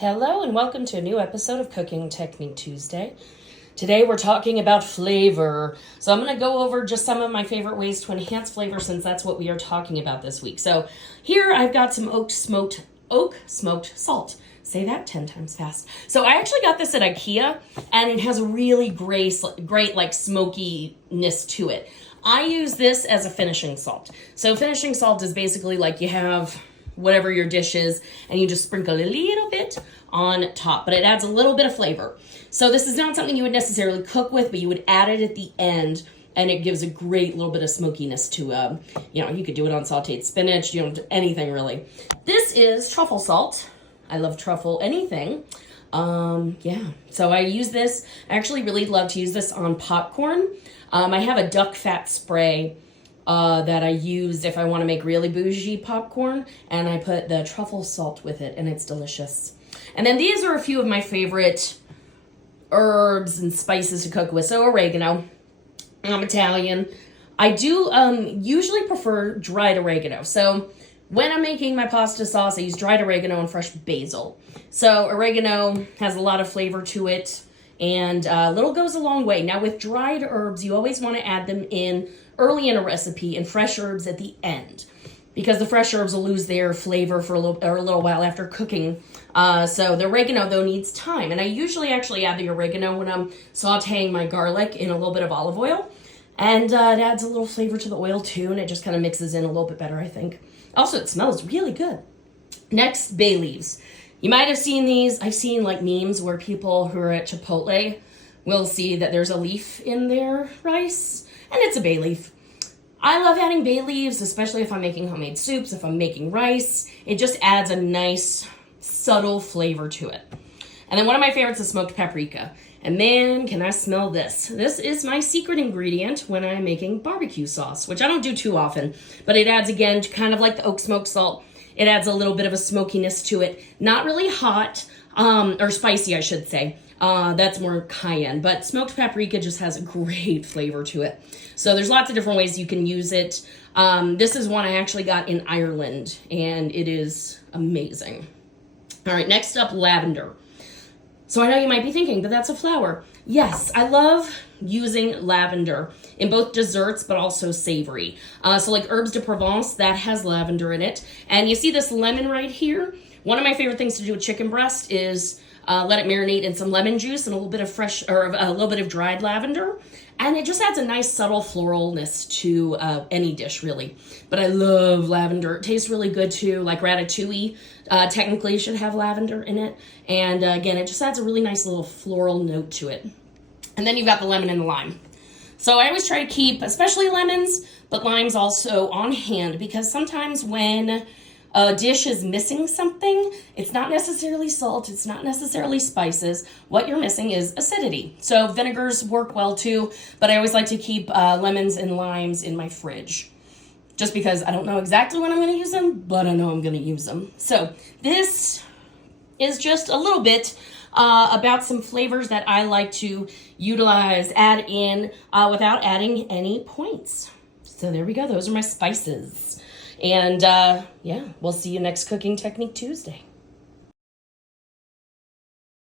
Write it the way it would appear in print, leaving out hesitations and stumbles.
Hello and welcome to a new episode of Cooking Technique Tuesday. Today we're talking about flavor. So I'm going to go over just some of my favorite ways to enhance flavor since that's what we are talking about this week. So here I've got some oak smoked salt. Say that 10 times fast. So I actually got this at IKEA and it has a really great like smokiness to it. I use this as a finishing salt. So finishing salt is basically like you have whatever your dish is, and you just sprinkle a little bit on top, but it adds a little bit of flavor. So this is not something you would necessarily cook with, but you would add it at the end, and it gives a great little bit of smokiness to, you could do it on sauteed spinach, anything really. This is truffle salt. I love truffle anything. So I use this. I actually really love to use this on popcorn. I have a duck fat spray that I use if I want to make really bougie popcorn, and I put the truffle salt with it, and it's delicious. And then these are a few of my favorite herbs and spices to cook with. So oregano. I'm Italian. I do usually prefer dried oregano. So when I'm making my pasta sauce, I use dried oregano and fresh basil. So oregano has a lot of flavor to it, and little goes a long way. Now with dried herbs, you always want to add them in early in a recipe and fresh herbs at the end, because the fresh herbs will lose their flavor for a little while after cooking. So the oregano, though, needs time. And I usually actually add the oregano when I'm sauteing my garlic in a little bit of olive oil. And it adds a little flavor to the oil, too, and it just kind of mixes in a little bit better, I think. Also, it smells really good. Next, bay leaves. You might have seen these. I've seen, like, memes where people who are at Chipotle will see that there's a leaf in their rice, and it's a bay leaf. I love adding bay leaves, especially if I'm making homemade soups, if I'm making rice. It just adds a nice, subtle flavor to it. And then one of my favorites is smoked paprika. And man, can I smell this. This is my secret ingredient when I'm making barbecue sauce, which I don't do too often. But it adds, again, kind of like the oak smoked salt. It adds a little bit of a smokiness to it. Not really hot, or spicy, I should say. That's more cayenne, but smoked paprika just has a great flavor to it. So there's lots of different ways you can use it. This is one I actually got in Ireland, and it is amazing. All right, next up, lavender. So I know you might be thinking, but that's a flower. Yes, I love using lavender in both desserts, but also savory. So like herbes de Provence, that has lavender in it. And you see this lemon right here? One of my favorite things to do with chicken breast is let it marinate in some lemon juice and a little bit of a little bit of dried lavender. And it just adds a nice subtle floralness to any dish, really. But I love lavender. It tastes really good, too. Like ratatouille, technically should have lavender in it. And again, it just adds a really nice little floral note to it. And then you've got the lemon and the lime. So I always try to keep, especially lemons, but limes also on hand, because sometimes when a dish is missing something, it's not necessarily salt, it's not necessarily spices. What you're missing is acidity. So vinegars work well too, but I always like to keep lemons and limes in my fridge. Just because I don't know exactly when I'm going to use them, but I know I'm going to use them. So this is just a little bit about some flavors that I like to utilize, add in without adding any points. So there we go. Those are my spices. And we'll see you next Cooking Technique Tuesday.